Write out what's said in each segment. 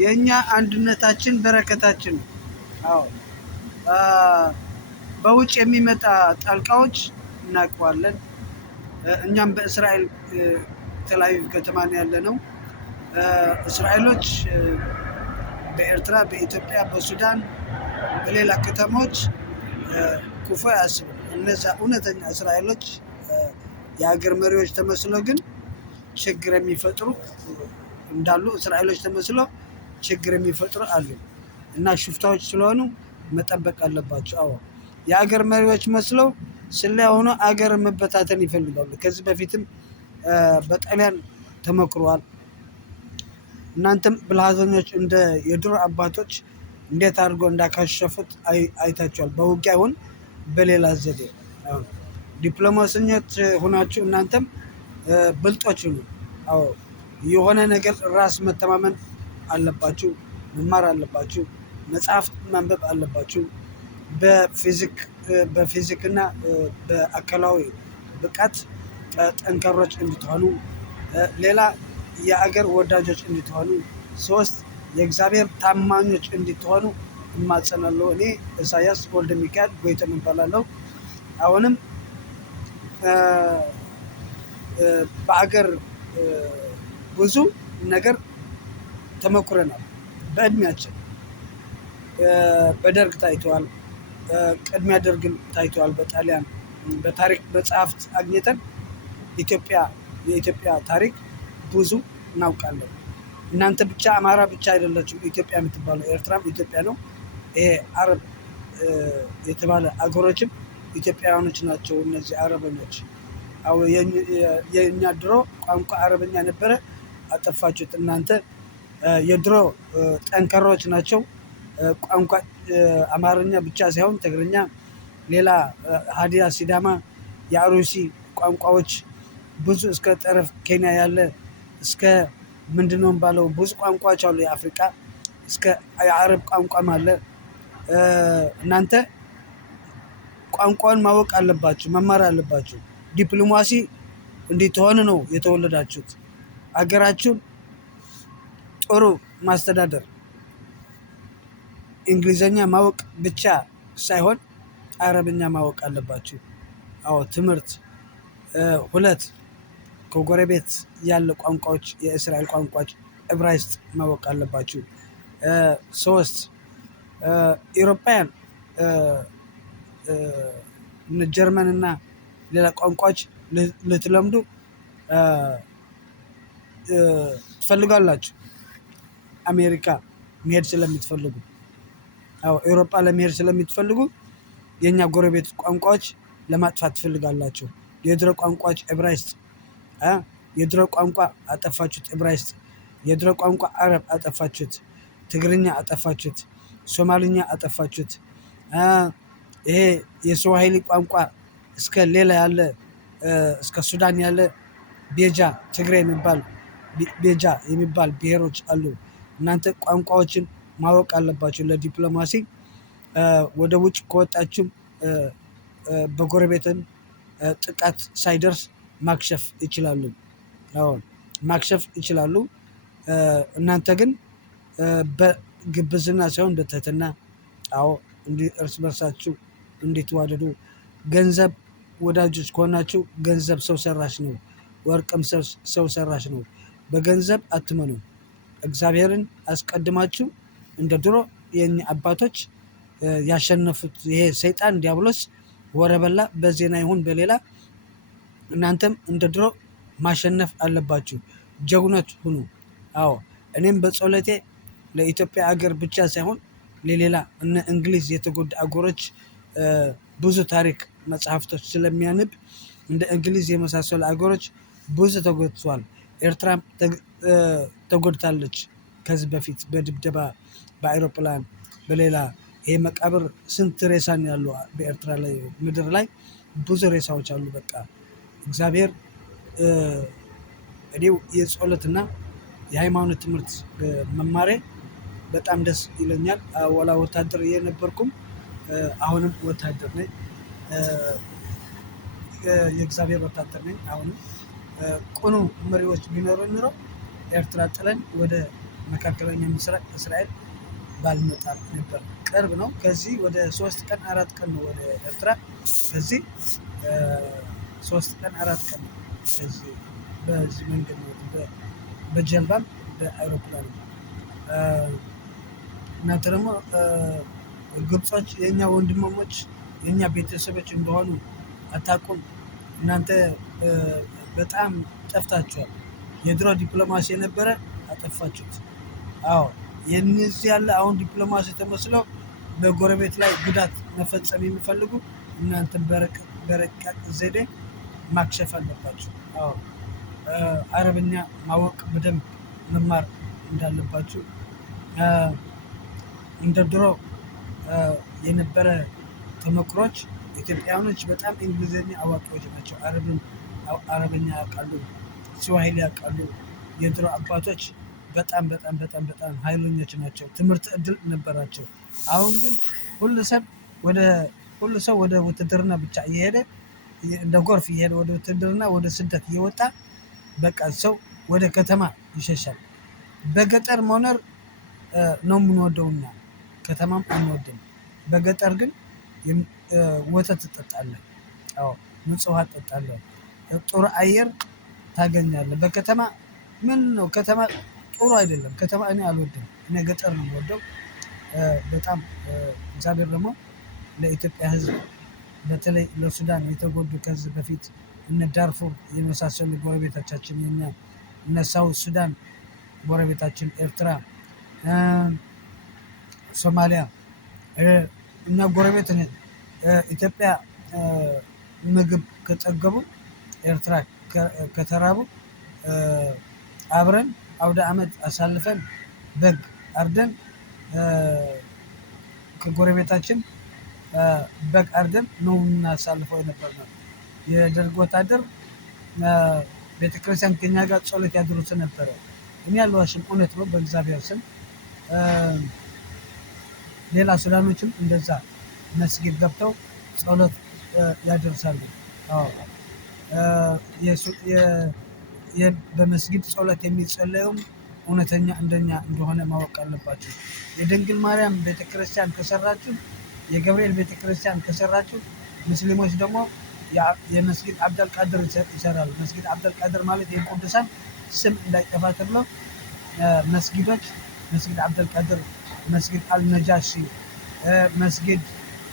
የኛ አንድነታችን በረከታችን ነው። አዎ በውጭ የሚመጣ ጣልቃዎች እናውቀዋለን። እኛም በእስራኤል ቴልአቪቭ ከተማ ነው ያለነው። እስራኤሎች በኤርትራ፣ በኢትዮጵያ፣ በሱዳን፣ በሌላ ከተሞች ክፉ አያስቡም። እነዛ እውነተኛ እስራኤሎች የሀገር መሪዎች ተመስሎ ግን ችግር የሚፈጥሩ እንዳሉ እስራኤሎች ተመስሎ ችግር የሚፈጥሩ አሉ እና ሽፍታዎች ስለሆኑ መጠበቅ አለባቸው። አዎ የሀገር መሪዎች መስለው ስለሆነ አገር መበታተን ይፈልጋሉ። ከዚህ በፊትም በጣሊያን ተሞክሯል። እናንተም ብልሃተኞች እንደ የድሮ አባቶች እንዴት አድርጎ እንዳካሸፉት አይታችኋል። በውጊያ ይሁን በሌላ ዘዴ ዲፕሎማሲኞች ሆናችሁ እናንተም ብልጦች ሁኑ። አዎ የሆነ ነገር ራስ መተማመን አለባችሁ፣ መማር አለባችሁ፣ መጽሐፍ ማንበብ አለባችሁ። በፊዚክ እና በአካላዊ ብቃት ጠንካሮች እንድትሆኑ፣ ሌላ የአገር ወዳጆች እንድትሆኑ፣ ሶስት የእግዚአብሔር ታማኞች እንድትሆኑ እማጸናለሁ። እኔ ኢሳያስ ወልደ ሚካኤል ጎይተም እባላለሁ። አሁንም በአገር ብዙ ነገር ተሞክረናል። በእድሜያችን በደርግ ታይተዋል፣ ቅድሚያ ደርግም ታይተዋል። በጣሊያን በታሪክ መጽሐፍት አግኝተን የኢትዮጵያ ታሪክ ብዙ እናውቃለን። እናንተ ብቻ አማራ ብቻ አይደለችም ኢትዮጵያ የምትባለው፣ ኤርትራም ኢትዮጵያ ነው። ይሄ አረብ የተባለ አገሮችም ኢትዮጵያውያኖች ናቸው። እነዚህ አረበኞች የእኛ ድሮ ቋንቋ አረበኛ ነበረ፣ አጠፋችሁት። እናንተ የድሮ ጠንካሮች ናቸው። ቋንቋ አማርኛ ብቻ ሳይሆን ትግርኛ፣ ሌላ ሀዲያ፣ ሲዳማ፣ የአሩሲ ቋንቋዎች ብዙ እስከ ጠረፍ ኬንያ ያለ እስከ ምንድነው ባለው ብዙ ቋንቋዎች አሉ። የአፍሪካ እስከ የአረብ ቋንቋም አለ። እናንተ ቋንቋውን ማወቅ አለባችሁ፣ መማር አለባችሁ። ዲፕሎማሲ እንድትሆኑ ነው የተወለዳችሁት። አገራችሁን ጥሩ ማስተዳደር እንግሊዘኛ ማወቅ ብቻ ሳይሆን አረብኛ ማወቅ አለባችሁ። አዎ ትምህርት ሁለት ከጎረቤት ያለ ቋንቋዎች የእስራኤል ቋንቋዎች ዕብራይስጥ ማወቅ አለባችሁ። ሶስት ኢሮፓያን ጀርመን እና ሌላ ቋንቋዎች ልትለምዱ ትፈልጋላችሁ። አሜሪካ መሄድ ስለምትፈልጉ፣ አዎ ኤውሮፓ ለመሄድ ስለምትፈልጉ የኛ ጎረቤት ቋንቋዎች ለማጥፋት ትፈልጋላችሁ። የድሮ ቋንቋዎች ዕብራይስጥ፣ የድሮ ቋንቋ አጠፋችሁት። ዕብራይስጥ የድሮ ቋንቋ አረብ አጠፋችሁት። ትግርኛ አጠፋችሁት። ሶማሊኛ አጠፋችሁት። ይሄ የስዋሂሊ ቋንቋ እስከ ሌላ ያለ እስከ ሱዳን ያለ ቤጃ ትግሬ የሚባል ብሔሮች አሉ። እናንተ ቋንቋዎችን ማወቅ አለባችሁ። ለዲፕሎማሲ ወደ ውጭ ከወጣችሁም በጎረቤትን ጥቃት ሳይደርስ ማክሸፍ ይችላሉ። ማክሸፍ ይችላሉ። እናንተ ግን በግብዝና ሳይሆን በትህትና፣ አዎ እርስ በርሳችሁ እንድትዋደዱ። ገንዘብ ወዳጆች ከሆናችሁ ገንዘብ ሰው ሰራሽ ነው፣ ወርቅም ሰው ሰራሽ ነው። በገንዘብ አትመኑ። እግዚአብሔርን አስቀድማችሁ እንደ ድሮ የኛ አባቶች ያሸነፉት ይሄ ሰይጣን ዲያብሎስ ወረበላ በዜና ይሁን በሌላ እናንተም እንደ ድሮ ማሸነፍ አለባችሁ። ጀግኖች ሁኑ። አዎ እኔም በጸሎቴ ለኢትዮጵያ አገር ብቻ ሳይሆን ለሌላ እነ እንግሊዝ የተጎዱ አገሮች ብዙ ታሪክ መጽሐፍቶች ስለሚያነብ እንደ እንግሊዝ የመሳሰሉ አገሮች ብዙ ተጎድተዋል። ኤርትራም ተጎድታለች ከዚህ በፊት በድብደባ በአይሮፕላን በሌላ ይሄ መቃብር ስንት ሬሳ ነው ያለው በኤርትራ ላይ ምድር ላይ ብዙ ሬሳዎች አሉ። በቃ እግዚአብሔር እኔው የጸሎትና የሃይማኖት ትምህርት መማሬ በጣም ደስ ይለኛል። ወላ ወታደር የነበርኩም አሁንም ወታደር ነኝ። የእግዚአብሔር ወታደር ነኝ። አሁንም ቁኑ መሪዎች ቢኖሩ ኑሮ ኤርትራ ጥለን ወደ መካከለኛ ምስራቅ እስራኤል ባልመጣም ነበር። ቅርብ ነው። ከዚህ ወደ 3 ቀን 4 ቀን ነው ወደ ኤርትራ። ከዚህ 3 ቀን 4 ቀን ነው። ከዚህ በዚህ መንገድ ነው፣ በጀልባም በአይሮፕላን። እናንተ ደግሞ ግብጾች የእኛ ወንድማሞች የእኛ ቤተሰቦች እንደሆኑ አታውቁም። እናንተ በጣም ጠፍታችኋል። የድሮ ዲፕሎማሲ የነበረ አጠፋችሁት። አዎ የነዚህ ያለ አሁን ዲፕሎማሲ ተመስሎ በጎረቤት ላይ ጉዳት መፈጸም የሚፈልጉ እናንተን በረቀቅ ዘዴ ማክሸፍ አለባችሁ። አዎ አረብኛ ማወቅ በደንብ መማር እንዳለባችሁ። እንደ ድሮ የነበረ ተሞክሮች ኢትዮጵያውያኖች በጣም እንግሊዝኛ አዋቂዎች ናቸው። አረብኛ ያውቃሉ፣ ስዋሂሊ ያውቃሉ። የድሮ አባቶች በጣም በጣም በጣም በጣም ኃይለኞች ናቸው። ትምህርት እድል ነበራቸው። አሁን ግን ሁሉ ሰው ወደ ውትድርና ብቻ እየሄደ እንደ ጎርፍ እየሄደ ወደ ውትድርና ወደ ስደት እየወጣ በቃ ሰው ወደ ከተማ ይሸሻል። በገጠር መኖር ነው የምንወደውና ከተማም አንወድም። በገጠር ግን ወተት ትጠጣለህ። አዎ ንጹህ ውሃ ትጠጣለህ። ጥሩ አየር ታገኛለህ። በከተማ ምን ነው ከተማ ጥሩ አይደለም። ከተማ እኔ አልወድም። እኔ ገጠር ነው የምወደው። በጣም እግዚአብሔር ደግሞ ለኢትዮጵያ ሕዝብ በተለይ ለሱዳን የተጎዱ ከዚህ በፊት እነ ዳርፉር የመሳሰሉ ጎረቤቶቻችን እነ ሳውት ሱዳን ጎረቤታችን፣ ኤርትራ፣ ሶማሊያ እና ጎረቤት ኢትዮጵያ ምግብ ከጠገቡ ኤርትራ ከተራቡ አብረን አውደ ዓመት አሳልፈን በግ አርደን ከጎረቤታችን በግ አርደን ነው እናሳልፈው የነበርነው። የደርግ ወታደር ቤተክርስቲያን ከኛ ጋር ጸሎት ያድርሱ ነበረ። እኔ አልዋሽም፣ እውነት ነው በእግዚአብሔር ስም። ሌላ ሱዳኖችም እንደዛ መስጊድ ገብተው ጸሎት ያደርሳሉ። በመስጊድ ጸሎት የሚጸለየውም እውነተኛ እንደኛ እንደሆነ ማወቅ አለባችሁ። የድንግል ማርያም ቤተክርስቲያን ከሰራችሁ፣ የገብርኤል ቤተክርስቲያን ከሰራችሁ፣ ሙስሊሞች ደግሞ የመስጊድ አብደልቃድር ይሰራሉ። መስጊድ አብደልቃድር ማለት የቅዱሳን ስም እንዳይጠፋ ተብሎ መስጊዶች መስጊድ አብደልቃድር፣ መስጊድ አልነጃሺ፣ መስጊድ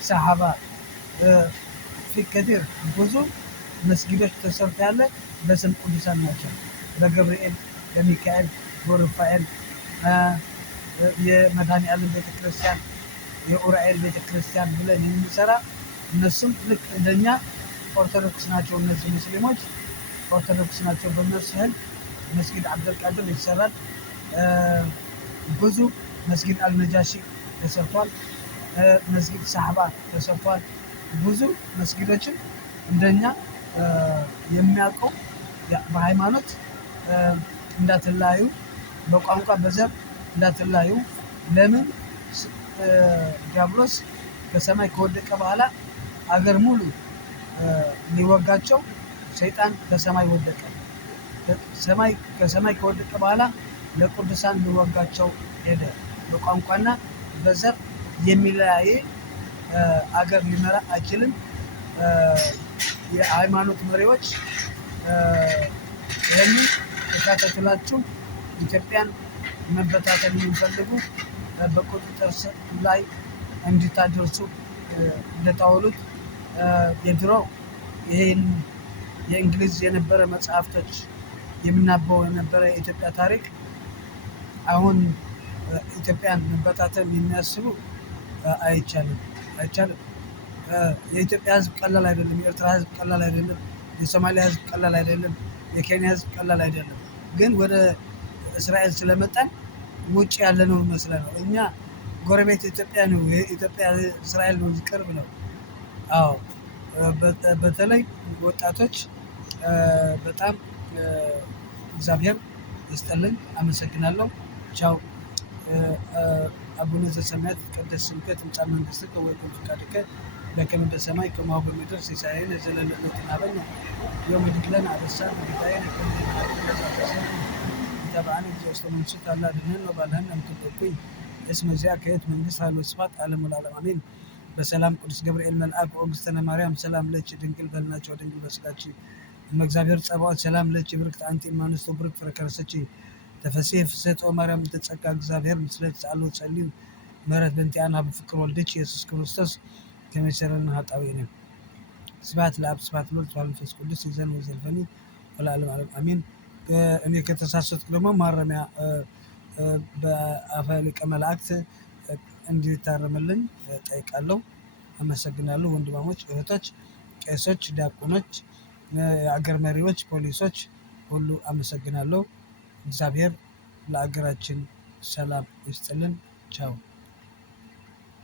ሰሃባ፣ ፊከዲር ብዙ መስጊዶች ተሰርቶ ያለ በስም ቅዱሳን ናቸው። በገብርኤል፣ በሚካኤል፣ በሩፋኤል፣ የመድኃኔዓለም ቤተክርስቲያን፣ የኡራኤል ቤተክርስቲያን ብለን የምንሰራ እነሱም ልክ እንደኛ ኦርቶዶክስ ናቸው። እነዚህ ሙስሊሞች ኦርቶዶክስ ናቸው። በእነሱ ህል መስጊድ አብደልቃድር ይሰራል። ብዙ መስጊድ አልነጃሺ ተሰርቷል። መስጊድ ሳህባ ተሰርቷል። ብዙ መስጊዶችን እንደኛ የሚያውቀው በሃይማኖት እንዳትለያዩ፣ በቋንቋ በዘር እንዳትለያዩ። ለምን ዲያብሎስ ከሰማይ ከወደቀ በኋላ አገር ሙሉ ሊወጋቸው ሰይጣን ከሰማይ ወደቀ። ከሰማይ ከወደቀ በኋላ ለቅዱሳን ሊወጋቸው ሄደ። በቋንቋና በዘር የሚለያየ አገር ሊመራ አይችልም። የሃይማኖት መሪዎች ይህንን ተከታትላችሁ ኢትዮጵያን መበታተን የሚፈልጉ በቁጥጥር ስር ላይ እንድታደርሱ እንደታወሉት የድሮ ይህን የእንግሊዝ የነበረ መጽሐፍቶች የምናበው የነበረ የኢትዮጵያ ታሪክ አሁን ኢትዮጵያን መበታተን የሚያስቡ አይቻልም። የኢትዮጵያ ሕዝብ ቀላል አይደለም። የኤርትራ ሕዝብ ቀላል አይደለም። የሶማሊያ ሕዝብ ቀላል አይደለም። የኬንያ ሕዝብ ቀላል አይደለም። ግን ወደ እስራኤል ስለመጣን ውጭ ያለ ነው መስለን ነው። እኛ ጎረቤት ኢትዮጵያ ነው። ኢትዮጵያ እስራኤል ነው፣ ቅርብ ነው። አዎ በተለይ ወጣቶች በጣም እግዚአብሔር ይስጥልኝ። አመሰግናለሁ። ቻው። አቡነ ዘበሰማያት ይትቀደስ ስምከ ትምጻእ መንግሥትከ ወይኩን ፈቃድከ በከመ በሰማይ ከማሁ በምድር ሲሳየነ ዘለለዕለትነ ሀበነ ዮም ወኅድግ ለነ አበሳነ ወጌጋየነ ከመ ንሕነኒ تبعنا جزء من ست الله دهنا وبالهن أن تبقي اسم زياك هيت من قصة الوصفات عالم العالم آمين بسلام قدس جبريل ملأك وأقستنا مريم سلام لك دنقل بلناك ودنقل بسكاتشي المجزابير صباح سلام لك بركت أنت ما نستو برك فركرستشي تفسير فسيت مريم تتسكى جزابير مثل تسألو تسأليو مرت بنتي أنا بفكر والدتي يسوس كريستوس كما يسرنا هاتعويني سبعت الأب سبعت الولد والنفس كلس يزن وزلفني ولا أعلم علم أمين እኔ ከተሳሳትኩ ደግሞ ማረሚያ በአፈሊቀ መላእክት እንዲታረምልኝ ጠይቃለሁ። አመሰግናለሁ። ወንድማሞች፣ እህቶች፣ ቄሶች፣ ዲያቆኖች፣ የአገር መሪዎች፣ ፖሊሶች ሁሉ አመሰግናለሁ። እግዚአብሔር ለአገራችን ሰላም ይስጥልን። ቻው